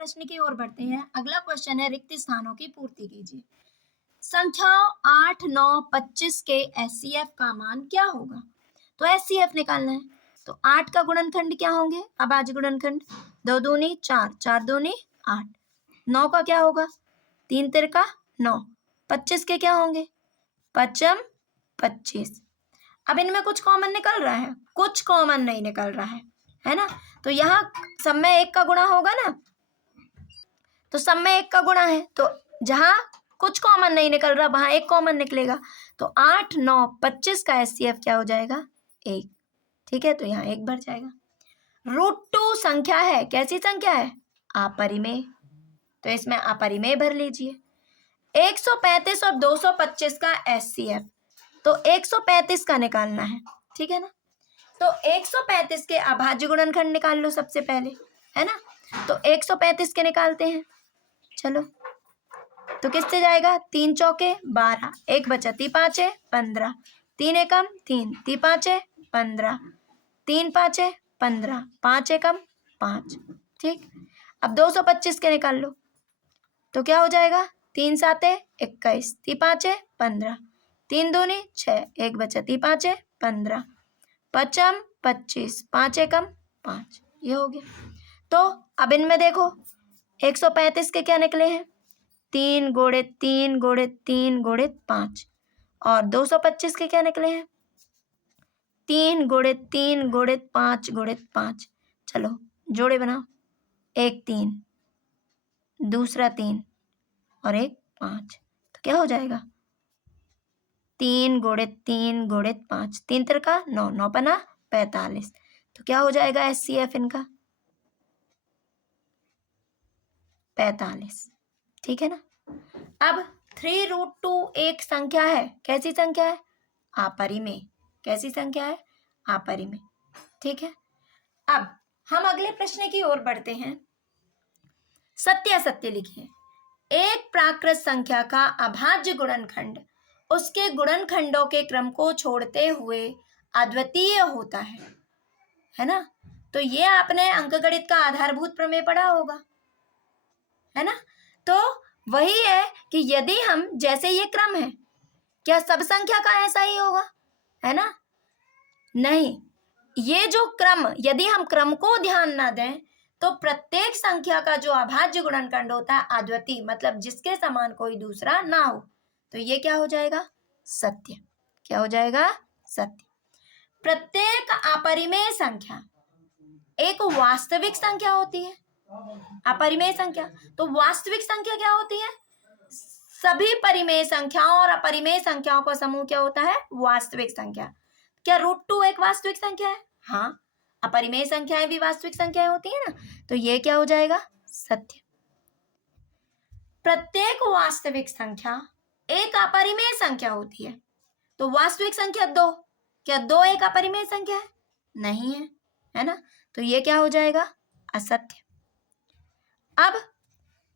प्रश्न की ओर बढ़ते हैं। अगला क्वेश्चन है, रिक्त स्थानों की पूर्ति कीजिए। संख्याओं 8, 9, 25 के एचसीएफ का मान क्या होगा? तो एचसीएफ निकालना है। तो 8 का गुणनखंड क्या होंगे? अभाज्य गुणनखंड 2 दूनी 4, 4 दूनी 8। 9 का क्या होगा? 3 तिरका 9। 25 के क्या होंगे? पचम 25। अब इनमें कुछ कॉमन निकल रहा है? कुछ कॉमन नहीं निकल रहा है ना? तो यहाँ सब में 1 का गुणा होगा ना, तो सब में 1 का गुणा है, तो जहां कुछ कॉमन नहीं निकल रहा वहां 1 कॉमन निकलेगा। तो 8, 9, 25 का एचसीएफ क्या हो जाएगा? 1। ठीक है, तो यहाँ 1 बढ़ जाएगा। √2 संख्या है, कैसी संख्या है? अपरिमेय, तो इसमें अपरिमेय भर लीजिए। 135 और 225 का एचसीएफ, तो 135 का निकालना है, ठीक है ना? तो 135 के अभाज्य गुणनखंड निकाल लो सबसे पहले, है ना? तो 135 के निकालते हैं, चलो। तो किससे जाएगा? 3 चौके 12, 1 बचा 3 पाँचे 15, 3 एकम 3, 3 पाँचे 15, 3 पाँचे 15, 5 एकम 5। ठीक, अब 225 के निकाल लो, तो क्या हो जाएगा? 3 साते 21, 3 पाँचे 15, 3 दूनी 6, 1 बचा 3 पाँचे 15, पचम 25, 5 एकम 5। ये हो गया। तो अब इनमें देखो 135 के क्या निकले हैं? 3 गुणित 3 गुणित 3 गुणित 5। और 225 के क्या निकले हैं? 3 गुणित 3 गुणित 5 गुणित 5। चलो जोड़े बनाओ, एक 3, दूसरा 3 और एक 5। तो क्या हो जाएगा? 3 गुणित 3 गुणित 5, 3 तिरका 9, 9 पना 45। तो क्या हो जाएगा एचसीएफ इनका? 45। ठीक है ना? अब 3√2 एक संख्या है, कैसी संख्या है? अपरिमेय। कैसी संख्या है? अपरिमेय। ठीक है, अब हम अगले प्रश्न की ओर बढ़ते हैं। सत्य असत्य लिखिए। एक प्राकृत संख्या का अभाज्य गुणनखंड उसके गुणनखंडों के क्रम को छोड़ते हुए अद्वितीय होता है ना? तो ये आपने अंकगणित का आधारभूत प्रमेय पढ़ा होगा, है ना? तो वही है कि यदि हम, जैसे ये क्रम है, क्या सब संख्या का ऐसा ही होगा? है ना? नहीं, ये जो क्रम, यदि हम क्रम को ध्यान ना दें तो प्रत्येक संख्या का जो अभाज्य गुणनखंड होता है अद्वितीय, मतलब जिसके समान कोई दूसरा ना हो, तो ये क्या हो जाएगा? सत्य। क्या हो जाएगा? सत्य। प्रत्येक अपरिमेय संख्या एक वास्तविक संख्या होती है। अपरिमेय संख्या, तो वास्तविक संख्या क्या होती है? सभी परिमेय संख्याओं और अपरिमेय संख्याओं का समूह क्या होता है? वास्तविक संख्या। क्या √2 एक वास्तविक संख्या है? हाँ, अपरिमेय संख्याएं भी वास्तविक संख्याएं होती है ना, तो ये क्या हो जाएगा? सत्य। प्रत्येक वास्तविक संख्या एक अपरिमेय संख्या होती है, तो वास्तविक संख्या 2, क्या 2 एक अपरिमेय संख्या है? नहीं है, है ना? तो ये क्या हो जाएगा? असत्य। अब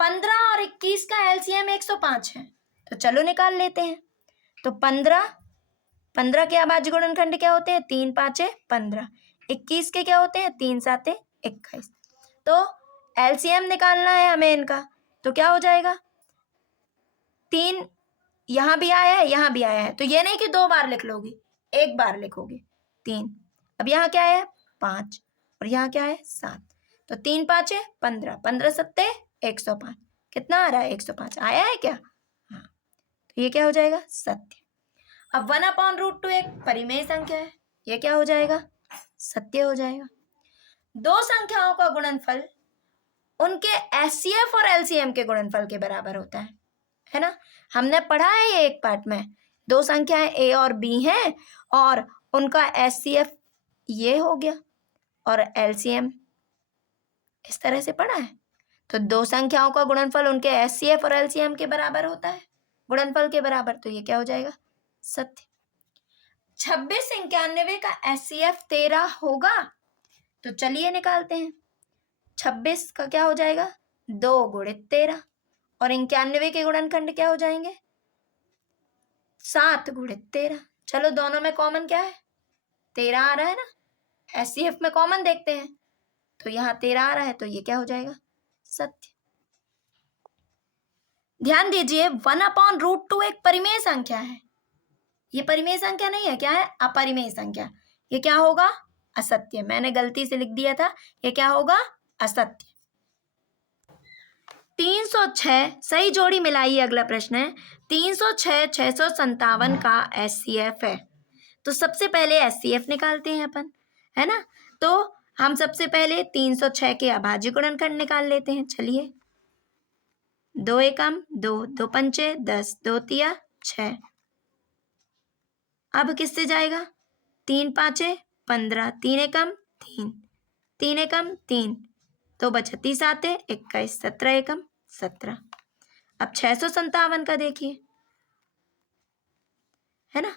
15 और 21 का एलसीएम 105 है, तो चलो निकाल लेते हैं। तो 15 के अभाज्य गुणनखंड क्या होते हैं? 3 पाँचे 15। 21 के क्या होते हैं? 3 साते 21। तो एलसीएम निकालना है हमें इनका, तो क्या हो जाएगा? 3 यहाँ भी आया है, यहाँ भी आया है, तो ये नहीं कि 2 बार लिख लोगे, 1 बार लिखोगे 3। अब यहाँ क्या है? 5 और यहाँ क्या है? 7। तो 3 पाँचे 15, 15 सत्ते 105। कितना आ रहा है? 105 आया है क्या? हाँ, तो ये क्या हो जाएगा? सत्य। अब 1/√2 एक परिमेय संख्या है, ये क्या हो जाएगा? सत्य हो जाएगा। दो संख्याओं का गुणनफल उनके एचसीएफ और एलसीएम के गुणनफल के बराबर होता है ना? हमने पढ़ा है ये एक पार्ट में। दो संख्याएं ए और बी हैं और उनका एचसीएफ ये हो गया और एलसीएम इस तरह से पढ़ा है। तो दो संख्याओं का गुणनफल उनके एचसीएफ और एलसीएम के बराबर होता है, गुणनफल के बराबर, तो ये क्या हो जाएगा? सत्य। 26 91 का एचसीएफ 13 होगा, तो चलिए निकालते हैं। 26 का क्या हो जाएगा? 2 गुणित 13 और 91 के गुणनखंड क्या हो जाएंगे? 7 गुणित 13। चलो दोनों में कॉमन क्या है? 13 आ रहा है ना, एचसीएफ में कॉमन देखते हैं, तो यहाँ 13 आ रहा है, तो ये क्या हो जाएगा? सत्य। ध्यान दीजिए 1/√2 एक परिमेय संख्या है। ये परिमेय संख्या नहीं है, क्या है? अपरिमेय संख्या। ये क्या होगा? असत्य। मैंने गलती से लिख दिया था, ये क्या होगा? असत्य। 306 सही जोड़ी मिलाइए। अगला प्रश्न है 306 657 का एचसीएफ है। तो सबसे पहले एचसीएफ निकालते हैं अपन, है ना। तो हम सबसे पहले 306 के अभाज्य गुणनखंड निकाल लेते हैं। चलिए, 2 एकम 2, 2 पंचे 10, 2 तिया 6। अब किससे जाएगा? 3 पाँचे 15, 3 एकम 3, 3 एकम 3, 2 बचा 30 आते 21, 17 एकम 17। अब 657 का देखिए, है ना।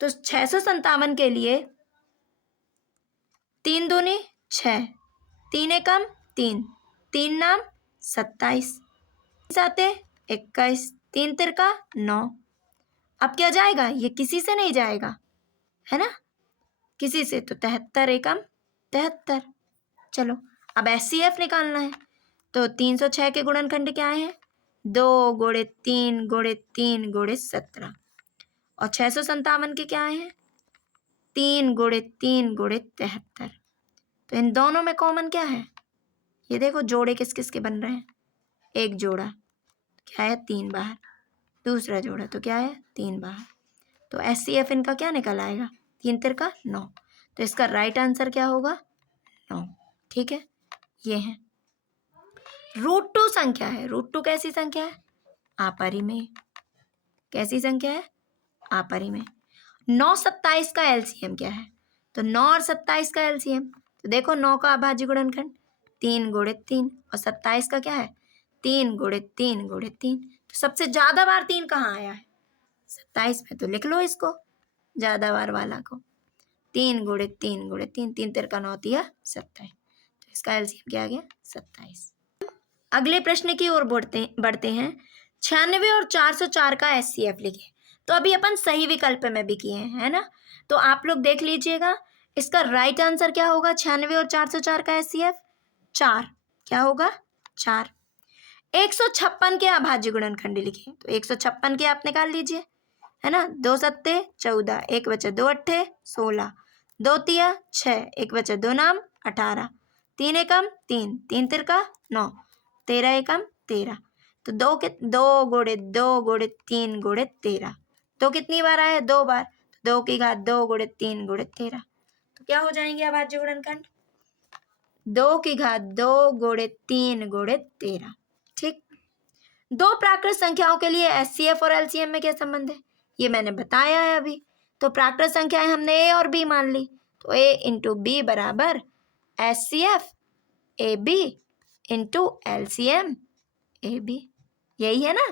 तो 657 के लिए 3 दूनी 6, 3 एकम 3, 3 नाम 27 आते 21, 3 तिरका 9। अब क्या जाएगा? ये किसी से नहीं जाएगा, है ना, किसी से। तो 73 एकम 73। चलो, अब एचसीएफ निकालना है। तो 306 के गुणनखंड क्या है? 2 गुणे 3 गुणे 3 गुणे 17। और 657 के क्या है? 3 गुणे 3 गुणे 73। तो इन दोनों में कॉमन क्या है? ये देखो जोड़े किस किस के बन रहे हैं। एक जोड़ा क्या है? 3 बाहर। दूसरा जोड़ा तो क्या है? 3 बाहर। तो एचसीएफ इनका क्या निकल आएगा? 3 तिरका 9। तो इसका राइट आंसर क्या होगा? 9। ठीक है, ये है। √2 संख्या है। √2 कैसी संख्या है? अपरिमेय। कैसी संख्या है? अपरिमेय। 9 27 का एलसीएम क्या है? तो 9 और 27 का एलसीएम, तो देखो 9 का अभाज्य गुणनखंड 3 गुणे 3 और 27 का क्या है? 3 गुणे 3 गुणे 3। तो सबसे ज्यादा बार 3 कहाँ आया है? 27 में। तो लिख लो इसको, ज्यादा बार वाला को। 3 गुणे 3 गुणे 3, 3 तिरका 9 तिया 27। तो इसका एलसीएम क्या आ गया? 27। अगले प्रश्न की ओर बढ़ते हैं। 96 और 404 का एचसीएफ लिखे। तो अभी अपन सही विकल्प में भी किए हैं, है ना। तो आप लोग देख लीजिएगा, इसका राइट आंसर क्या होगा? 96 और 404 का एचसीएफ 4। क्या होगा? 4। 156 के अभाज्य गुणनखंड लिखे। तो 156 के आप निकाल लीजिए, है ना। 2 सत्ते 14, 1 बचा 2 अट्ठे 16, 2 तिया 6, 1 बचा 2 नाम 18, 3 एकम 3, 3 तिरका 9, 13 एकम 13। तो 2 गुणे 2 गुणे 3 गुणे 13। 2 कितनी बार आया? 2 बार। 2 की घात 2 गुणे 3 गुणे 13। तो क्या हो जाएंगे अभाज्य गुणनखंड? 2 की घात 2 गुणे 3 गुणे 13। ठीक। दो प्राकृत संख्याओं के लिए एचसीएफ और एलसीएम में क्या संबंध है? ये मैंने बताया है अभी। तो प्राकृत संख्याएं हमने ए और बी मान ली। तो ए इंटू बी बराबर HCF A B into LCM A B. यही है ना।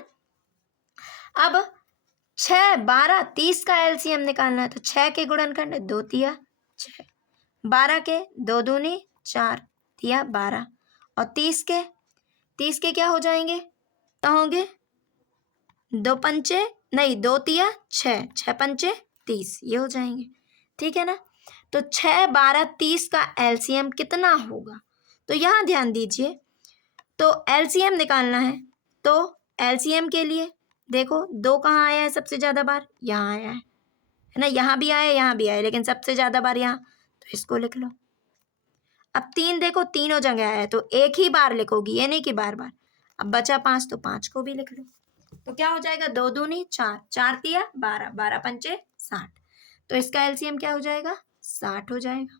अब 6 12 30 का एलसीएम निकालना है। तो 6 के गुणनखंड 2 तिया 6, 12 के 2 दूनी 4 तिया 12 और 30 के क्या हो जाएंगे? तो होंगे 2 पंचे नहीं 2 तिया 6, 6 पंचे 30, ये हो जाएंगे। ठीक है ना। तो 6 12 30 का एलसीएम कितना होगा? तो यहाँ ध्यान दीजिए, तो एलसीएम निकालना है। तो एलसीएम के लिए देखो 2 कहाँ आया है सबसे ज्यादा बार? यहाँ आया है ना। यहाँ भी आया, यहाँ भी आया, लेकिन सबसे ज्यादा बार यहाँ। तो इसको लिख लो। अब 3 देखो तीनों जगह आया है, तो एक ही बार लिखोगी, ये नहीं कि बार बार। अब बचा 5, तो 5 को भी लिख लो। तो क्या हो जाएगा? 2 दूनी 4, 4 तिया 12, 12 पंचे 60। तो इसका एलसीएम क्या हो जाएगा? 60 हो जाएगा।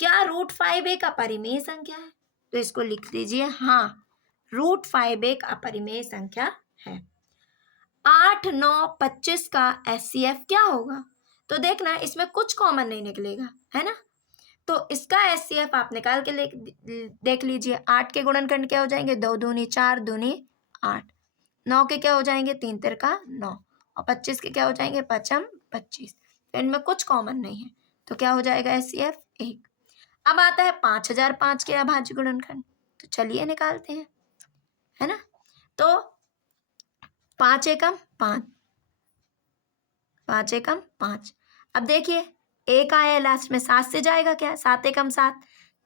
क्या √5 एक अपरिमेय संख्या है? तो इसको लिख लीजिए, हाँ, √5 एक अपरिमेय संख्या है। 8 9 25 का एचसीएफ क्या होगा? तो देखना इसमें कुछ कॉमन नहीं निकलेगा, है ना। तो इसका एचसीएफ आप निकाल के देख लीजिए। 8 के गुणनखंड क्या हो जाएंगे? 2 दूनी 4 दूनी 8, 9 के क्या हो जाएंगे? 3 तिरका 9 और 25 के क्या हो जाएंगे? 5 25। तो इनमें कुछ कॉमन नहीं है, तो क्या हो जाएगा? एचसीएफ 1। अब आता है 5005 के अभाज्य गुणनखंड। तो चलिए निकालते हैं, है ना। तो 5 एकम 5, 5 एकम 5। अब देखिए एक आया लास्ट में, 7 से जाएगा क्या? 7 एकम 7,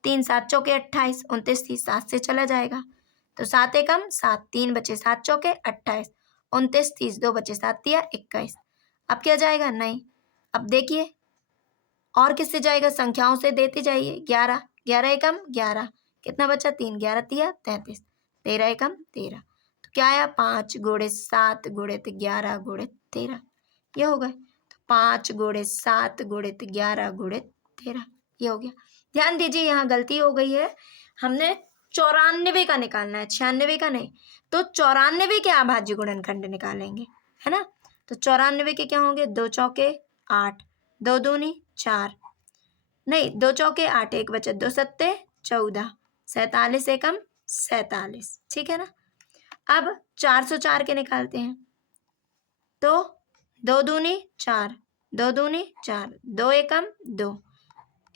3 7 चौके 28, 29 30, 7 से चला जाएगा। तो 7 एकम 7, 3 बचे 7 चौके 28, 29, 30, 2 बचे 7 तिया 21। अब क्या जाएगा? नहीं। अब देखिए और किससे जाएगा? संख्याओं से देते जाइए। 11, 11 एकम 11, कितना बचा? 3, 11 तिया 33, 13 एकम 13। तो क्या आया? 5 गुणे 7 गुणित 11 गुणित 13, ये हो गए। तो 5 गुणे 7 गुणित 11 गुणित 13, ये हो गया। ध्यान दीजिए यहाँ गलती हो गई है, हमने 94 का निकालना है, 96 का नहीं। तो 94 के अभाज्य गुणनखंड निकालेंगे, है ना। तो 94 के क्या होंगे? 2 चौके 8, 2 दूनी 4, नहीं 2 चौके 8, 1 बचा 2 सत्ते 14, 47 एकम 47, ठीक है ना। अब 404 के निकालते हैं। तो 2 दूनी 4, 2 दूनी 4, 2 एकम 2,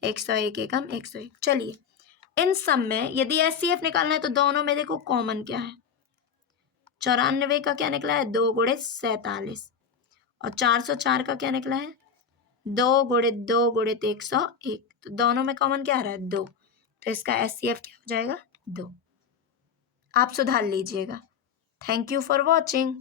101 एकम 101। चलिए इन सब में यदि एचसीएफ निकालना है तो दोनों में देखो कॉमन क्या है। 94 का क्या निकला है? 2 गुणे 47, और 404 का क्या निकला है? 2 गुणित 2 गुणित 101। तो दोनों में कॉमन क्या आ रहा है? 2। तो इसका एचसीएफ क्या हो जाएगा? 2। आप सुधार लीजिएगा। Thank you for watching.